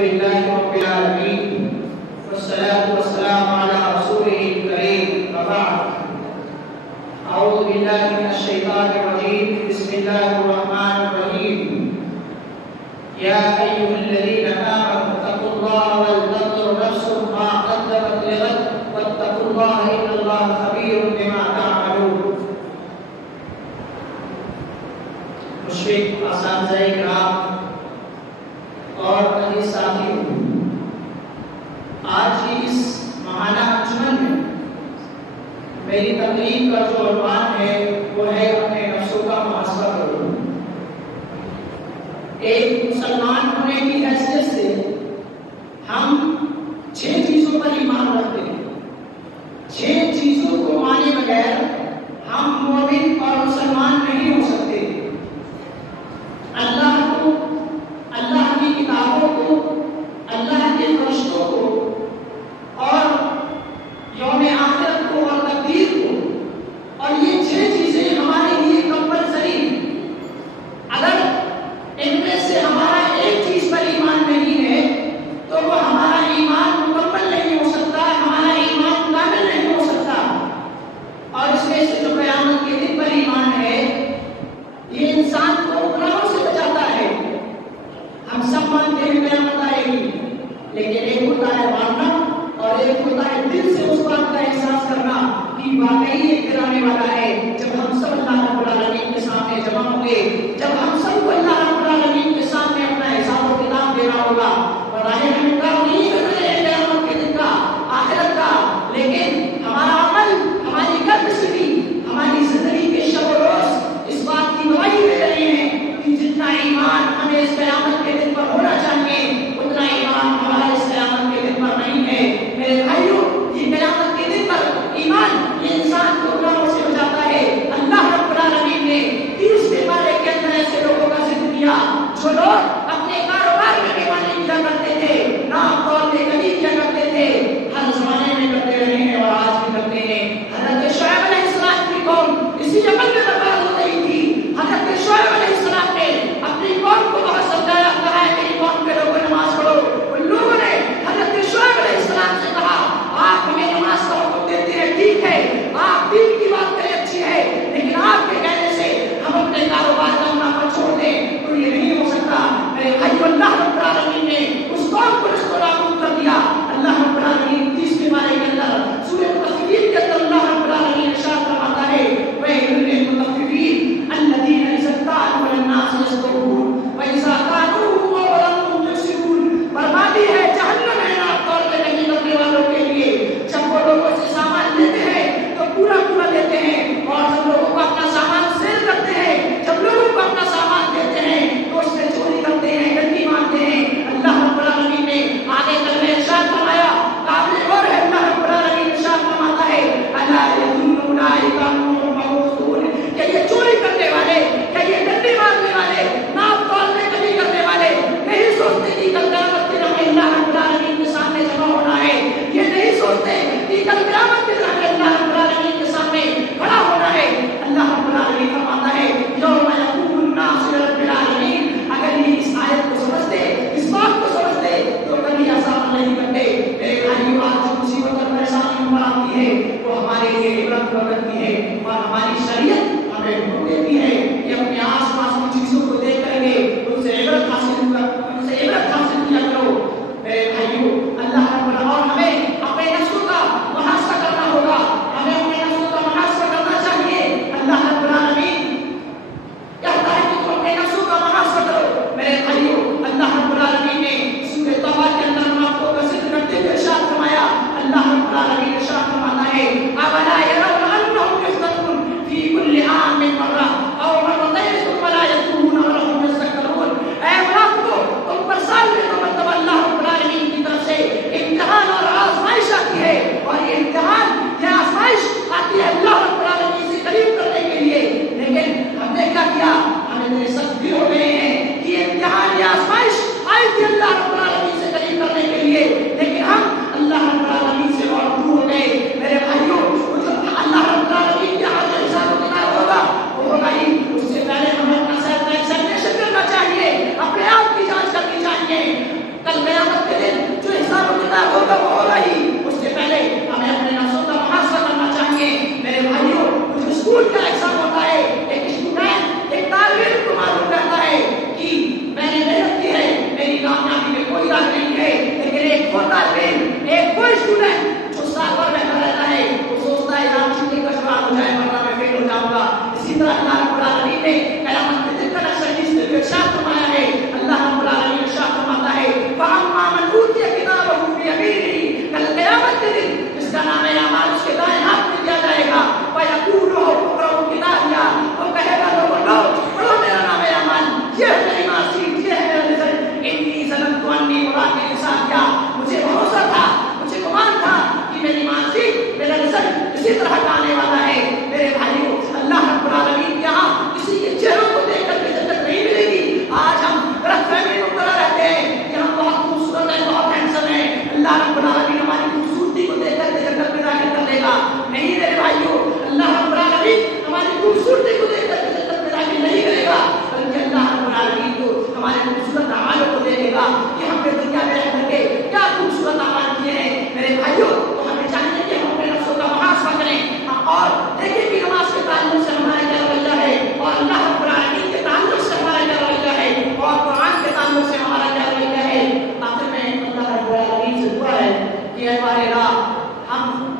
لله رب العالمين والصلاة والسلام على رسوله الكريم وبعد أعوذ بالله من الشيطان الرجيم بسم الله الرحمن الرحيم يا أيها الذين آمنوا اتقوا الله ولتنظر نفس ما قدمت لغد واتقوا الله إن الله خبير بما تعملون. مشفق اساتذہ کرام اور عزیز ساتھیوں، آج کی اس ماہانہ انجمن میں میری تقریر کا جو عنوان ہے وہ ہے اپنے نفسوں کا محاسبہ کرو. ایک مسلمان ہونے کی حیثیت سے ہم 6 چیزوں پر ایمان رکھتے ہیں. 6 چیزوں کو مانے بغیر ہم مومن اور مسلمان نہیں ہو سکتے. اللہ کو، اللہ کی کتابوں کو، اللہ کے فرشتوں کو اور یوم آخرت کو اور تقدیر کو، اور یہ 6 چیزیں ہمارے لیے کمپلسری. اگر ان میں سے ہمارا ایک چیز پر ایمان نہیں ہے تو وہ ہمارا ایمان مکمل نہیں ہو سکتا، ہمارا ایمان کامل نہیں ہو سکتا. اور اس میں سے جو قیامت کے دن پر ایمان ہے یہ انسان کو گناہوں سے بچاتا ہے. ہم سب مانتے ہیں قیامت آئے گی، لیکن ایک ہوتا ہے ماننا اور ایک ہوتا ہے دل سے اس بات کا احساس کرنا کہ واقعی ایک دن آنے والا ہے جب ہم سب اللہ رب العالمین کے سامنے جمع ہوں گے، جب ہم سب کو اللہ رب العالمین کے سامنے اپنا حساب و کتاب دینا ہوگا. بظاہر ہم انکار نہیں کر رہے ہیں قیامت کے دن کا، آخرت کا، لیکن ہمارا عمل، ہماری کیپیسٹی، ہماری زندگی کے شب و روز اس بات کی گواہی دے رہے ہیں کہ جتنا ایمان ہمیں اس قیامت کے دن پر ہونا چاہیے اتنا ایمان ہمارا اس قیامت کے دن پر نہیں ہے. میرے بھائیوں، یہ قیامت کے دن پر ایمان یہ انسان کو گناہوں سے بچاتا ہے. اللہ رب العالمین نے 30 بیمارے کے اندر ایسے لوگوں کا ذکر کیا جو لوگ اپنے کاروبار میں بیماری کیا کرتے تھے، نام طور پہ کبھی کیا کرتے تھے، ہر زمانے میں کرتے رہے ہیں اور آج بھی کرتے ہیں. حضرت شعیب علیہ السلام کی قوم اسی عمل میں برباد ہو رہی تھی. حضرت شعیب علیہ السلام نے اپنی قوم کو بہت سمجھایا تھا ایک وہ طالب علم، ایک وہ اسٹوڈنٹ جو سال بھر بیٹھا رہتا ہے، وہ سوچتا ہے یار چھٹی کا شمار ہو جائے ورنہ میں فیل ہو جاؤں گا. اسی طرح اللہ رب العالمین نے قیامت کے دن کا نقشہ جس نے ارشاد فرمایا ہے، اللہ رب العالمین ارشاد فرماتا ہے فَأَمَّا مَنْ أُوتِيَ كِتَابَهُ بِيَمِينِهِ، کل قیامت کے دن جس کا نام اعمال اس کے دائیں ہاتھ میں دیا جائے گا، فَيَقُولُ اقْرَءُوا کِتَابِیَہ، وہ کہے گا لوگوں لو پڑھو میرا نام اعمال، یہ ہے میری مارکشیٹ، یہ ہے میرا رزلٹ. انی ظننت انی ملاق حسابیہ، مجھے بھروسہ تھا، مجھے گمان تھا کہ میری مارکشیٹ، میرا رزلٹ اسی طرح کا آنے والا ہے. میرے بھائیوں، اللہ رب العالمین کے یہاں کسی کے چہروں کو دیکھ کر کے جنت نہیں ملے گی. آج ہم غلط فہمی میں مبتلا رہتے ہیں کہ ہم بہت خوبصورت ہیں، بہت ہینڈسم ہیں، اللہ رب العالمین ہماری خوبصورتی کو دیکھ کر کے جنت میں داخل کر دے گا. نہیں میرے بھائیوں، اللہ رب العالمین ہماری خوبصورتی کو دیکھ کر کے جنت میں داخل نہیں کرے گا، بلکہ اللہ رب العالمین کو ہمارے خوبصورت اعمالوں کو دیکھے گا کہ ہم نے دنیا میں رہ کر کے کیا خوبصورت اعمال کیے ہیں. میرے بھائیوں، تو ہمیں چاہیے کہ ہم اپنے نفسوں کا محاسبہ کریں اور دیکھیں کہ نماز کے تعلق سے ہمارا کیا رویہ ہے، اور اللہ رب العالمین کے تعلق سے ہمارا کیا رویہ ہے، اور قرآن کے تعلق سے ہمارا کیا رویہ ہے. آخر میں اللہ رب العالمین سے دعا ہے کہ اے ہمارے راہ، ہم